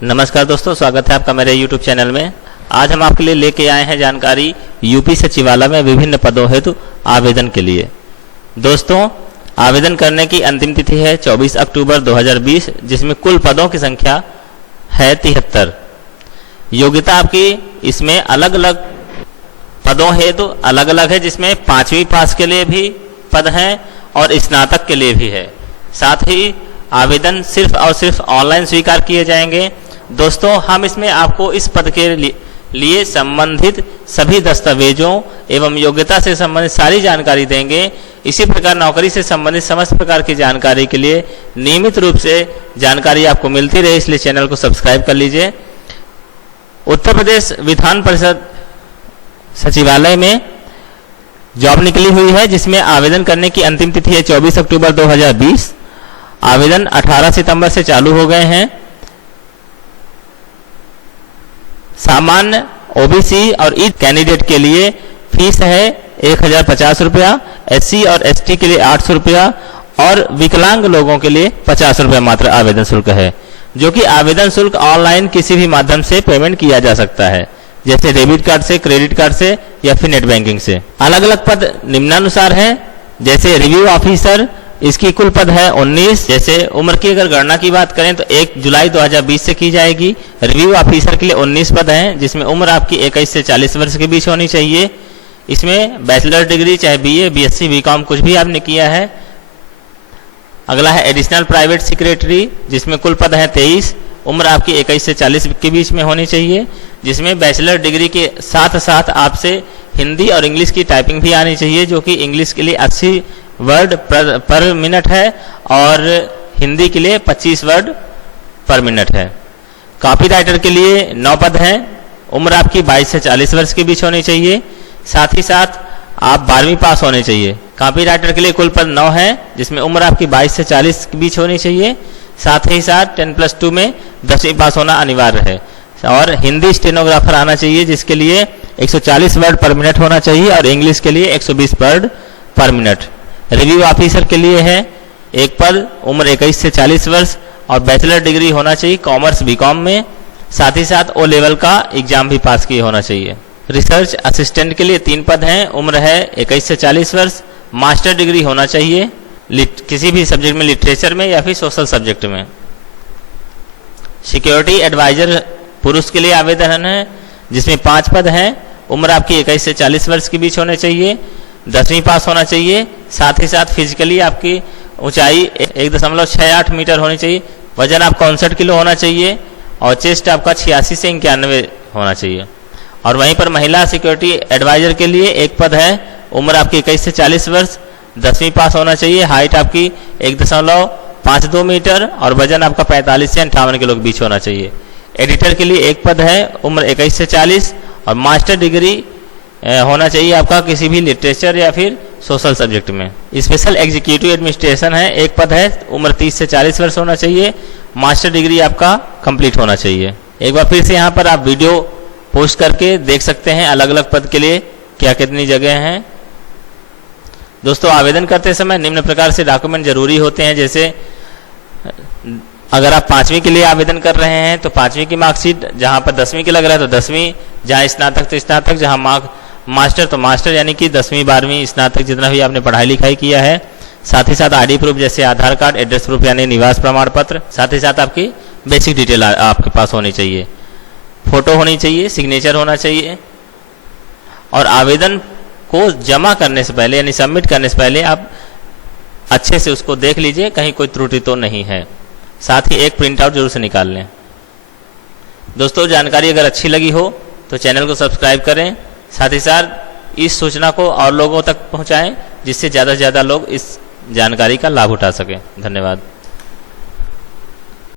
नमस्कार दोस्तों, स्वागत है आपका मेरे YouTube चैनल में। आज हम आपके लिए लेके आए हैं जानकारी यूपी सचिवालय में विभिन्न पदों हेतु आवेदन के लिए। दोस्तों, आवेदन करने की अंतिम तिथि है 24 अक्टूबर 2020, जिसमें कुल पदों की संख्या है 73। योग्यता आपकी इसमें अलग अलग पदों हेतु अलग अलग है, जिसमें 5वीं पास के लिए भी पद हैं और स्नातक के लिए भी है। साथ ही आवेदन सिर्फ और सिर्फ ऑनलाइन स्वीकार किए जाएंगे। दोस्तों, हम इसमें आपको इस पद के लिए संबंधित सभी दस्तावेजों एवं योग्यता से संबंधित सारी जानकारी देंगे। इसी प्रकार नौकरी से संबंधित समस्त प्रकार की जानकारी के लिए नियमित रूप से जानकारी आपको मिलती रहे, इसलिए चैनल को सब्सक्राइब कर लीजिए। उत्तर प्रदेश विधान परिषद सचिवालय में जॉब निकली हुई है, जिसमें आवेदन करने की अंतिम तिथि है 24 अक्टूबर 2020। आवेदन 18 सितंबर से चालू हो गए हैं। सामान्य ओबीसी और ई कैंडिडेट के लिए फीस है 1050 रुपया, एससी और एसटी के लिए 800 रुपया और विकलांग लोगों के लिए 50 रुपया मात्र आवेदन शुल्क है, जो कि आवेदन शुल्क ऑनलाइन किसी भी माध्यम से पेमेंट किया जा सकता है, जैसे डेबिट कार्ड से, क्रेडिट कार्ड से या फिर नेट बैंकिंग से। अलग अलग पद निम्नानुसार हैं, जैसे रिव्यू ऑफिसर, इसकी कुल पद है 19। जैसे उम्र की अगर गणना की बात करें तो 1 जुलाई 2020 से की जाएगी। रिव्यू ऑफिसर के लिए 19 पद हैं, जिसमें उम्र आपकी 21 से 40 वर्ष के बीच होनी चाहिए। इसमें बैचलर डिग्री चाहे बीए, बीएससी, बीकॉम कुछ भी आपने किया है। अगला है एडिशनल प्राइवेट सेक्रेटरी, जिसमें कुल पद है 23। उम्र आपकी 21 से 40 के बीच में होनी चाहिए, जिसमें बैचलर डिग्री के साथ साथ आपसे हिंदी और इंग्लिश की टाइपिंग भी आनी चाहिए, जो कि इंग्लिश के लिए 80 वर्ड पर मिनट है और हिंदी के लिए 25 वर्ड पर मिनट है। कॉपी राइटर के लिए 9 पद हैं। उम्र आपकी 22 से 40 वर्ष के बीच होनी चाहिए। साथ ही साथ आप 12वीं पास होने चाहिए। कॉपी राइटर के लिए कुल पद 9 हैं, जिसमें उम्र आपकी 22 से 40 के बीच होनी चाहिए। साथ ही साथ 10+2 में 10वीं पास होना अनिवार्य है और हिंदी स्टेनोग्राफर आना चाहिए, जिसके लिए 140 वर्ड पर मिनट होना चाहिए और इंग्लिश के लिए 120 वर्ड पर मिनट। रिव्यू ऑफिसर के लिए है 1 पद, उम्र 21 से 40 वर्ष और बैचलर डिग्री होना चाहिए कॉमर्स बीकॉम में। साथ ही साथ ओ लेवल का एग्जाम भी पास किए होना चाहिए। रिसर्च असिस्टेंट के लिए 3 पद हैं, उम्र है 21 से 40 वर्ष, मास्टर डिग्री होना चाहिए किसी भी सब्जेक्ट में, लिटरेचर में या फिर सोशल सब्जेक्ट में। सिक्योरिटी एडवाइजर पुरुष के लिए आवेदन है, जिसमें 5 पद हैं। उम्र आपकी 21 से 40 वर्ष के बीच होने चाहिए, 10वीं पास होना चाहिए। साथ ही साथ फिजिकली आपकी ऊंचाई 1.68 मीटर होनी चाहिए, वजन आपका 59 किलो होना चाहिए और चेस्ट आपका 86 से 91 होना चाहिए। और वहीं पर महिला सिक्योरिटी एडवाइजर के लिए 1 पद है। उम्र आपकी 21 से 40 वर्ष, 10वीं पास होना चाहिए। हाइट आपकी 1.52 मीटर और वजन आपका 45 से 58 किलो के बीच होना चाहिए। एडिटर के लिए 1 पद है, उम्र 21 से 40 और मास्टर डिग्री होना चाहिए आपका किसी भी लिटरेचर या फिर सोशल सब्जेक्ट में। स्पेशल एग्जीक्यूटिव एडमिनिस्ट्रेशन है, 1 पद है, उम्र 30 से 40 वर्ष होना चाहिए, मास्टर डिग्री आपका कंप्लीट होना चाहिए। एक बार फिर से यहाँ पर आप वीडियो पोस्ट करके देख सकते हैं अलग अलग पद के लिए क्या कितनी जगह हैं। दोस्तों, आवेदन करते समय निम्न प्रकार से डॉक्यूमेंट जरूरी होते हैं, जैसे अगर आप 5वीं के लिए आवेदन कर रहे हैं तो 5वीं की मार्कशीट, जहाँ पर 10वीं की लग रहा है तो 10वीं, जहाँ स्नातक तो स्नातक, जहाँ मास्टर तो मास्टर, यानी कि 10वीं 12वीं स्नातक जितना भी आपने पढ़ाई लिखाई किया है। साथ ही साथ आईडी प्रूफ जैसे आधार कार्ड, एड्रेस प्रूफ यानी निवास प्रमाण पत्र, साथ ही साथ आपकी बेसिक डिटेल आपके पास होनी चाहिए। फोटो होनी चाहिए, सिग्नेचर होना चाहिए और आवेदन को जमा करने से पहले यानी सबमिट करने से पहले आप अच्छे से उसको देख लीजिए, कहीं कोई त्रुटि तो नहीं है। साथ ही एक प्रिंट आउट जरूर से निकाल लें। दोस्तों, जानकारी अगर अच्छी लगी हो तो चैनल को सब्सक्राइब करें। साथ ही साथ इस सूचना को और लोगों तक पहुंचाएं, जिससे ज़्यादा से ज़्यादा लोग इस जानकारी का लाभ उठा सकें। धन्यवाद।